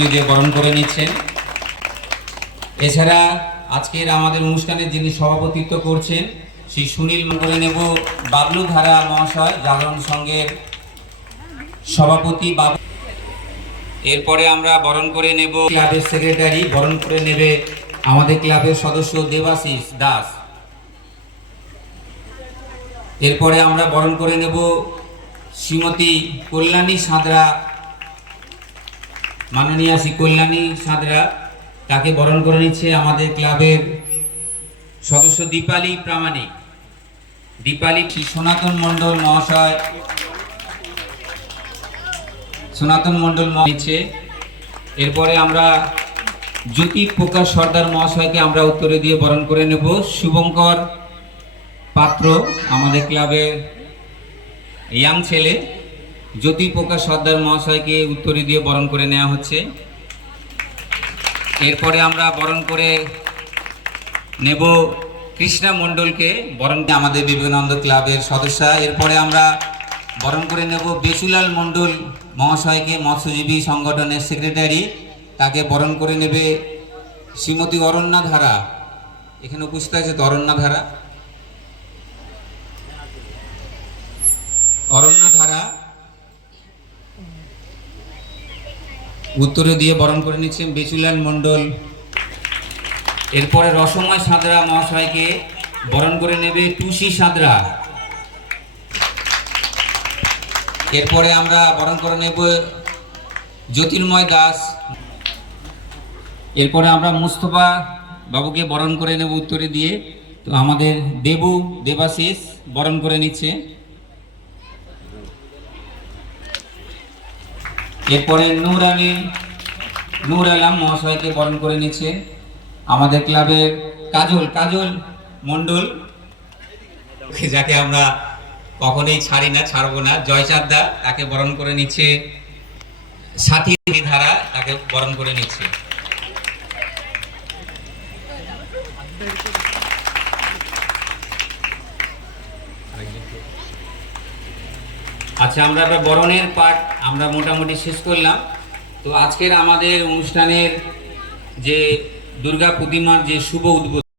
উত্তরীয় দিয়ে বরণ করে নিচ্ছেন। এছাড়া আজকের আমাদের অনুষ্ঠানে যিনি সভাপতিত্ব করছেন শ্রী সুনীল করে নেব বাবলু ধারা মহাশয়, জাগরণ সংঘের সভাপতি বাবু। এরপরে আমরা বরণ করে নেব ক্লাবের সেক্রেটারি, বরণ করে নেবে আমাদের ক্লাবের সদস্য দেবাশিস দাস। এরপরে আমরা বরণ করে নেব শ্রীমতী কল্যাণী সাঁতরা, মাননীয়া শ্রী কল্যাণী সাঁতরা, তাকে বরণ করে নিচ্ছে আমাদের ক্লাবের সদস্য দীপালি প্রামাণিক। দীপালি সনাতন মণ্ডল মহাশয়, সনাতন মণ্ডল নিচ্ছে। এরপরে আমরা জ্যোতি প্রকাশ সর্দার মহাশয়কে আমরা উত্তরে দিয়ে বরণ করে নেব। শুভঙ্কর পাত্র, আমাদের ক্লাবের ইয়াং ছেলে, জ্যোতি প্রকাশ সর্দার মহাশয়কে উত্তরে দিয়ে বরণ করে নেওয়া হচ্ছে। এরপরে আমরা বরণ করে নেব কৃষ্ণা মণ্ডলকে, বরণ আমাদের বিবেকানন্দ ক্লাবের সদস্য। এরপরে আমরা বরণ করে নেব বেসুলাল মণ্ডল মহাশয়কে, মৎস্যজীবী সংগঠনের সেক্রেটারি, তাকে বরণ করে নেবে শ্রীমতী অরণ্যা ধারা। এখানে উপস্থিত আছে তো অরণ্যা ধারা, অরণ্যা ধারা উত্তরে দিয়ে বরণ করে নিচ্ছেন বেসুলাল মণ্ডল। এরপরে রসময় সাঁতরা মহাশয়কে বরণ করে নেবে টুসি সাঁতরা। এরপরে আমরা বরণ করে নেব জ্যোতির্ময় দাস। এরপরে আমরা মুস্তফা বাবুকে বরণ করে নেব উত্তরে দিয়ে। তো আমাদের দেবু দেবাশিস বরণ করে নিচ্ছে। এরপরে নূর আলম মহাশয়কে বরণ করে নিচ্ছে আমাদের ক্লাবের কাজল মণ্ডল, যাকে আমরা কখনোই ছাড়ি না, ছাড়বো না, জয়চাঁদ দা, তাকে বরণ করে নিচ্ছে সাথী ধারা, তাকে বরণ করে নিচ্ছে। আচ্ছা, আমরা এবার বরণের পাঠ আমরা মোটামুটি শেষ করলাম। তো আজকের আমাদের অনুষ্ঠানের যে দুর্গা প্রতিমার যে শুভ উদ্বোধন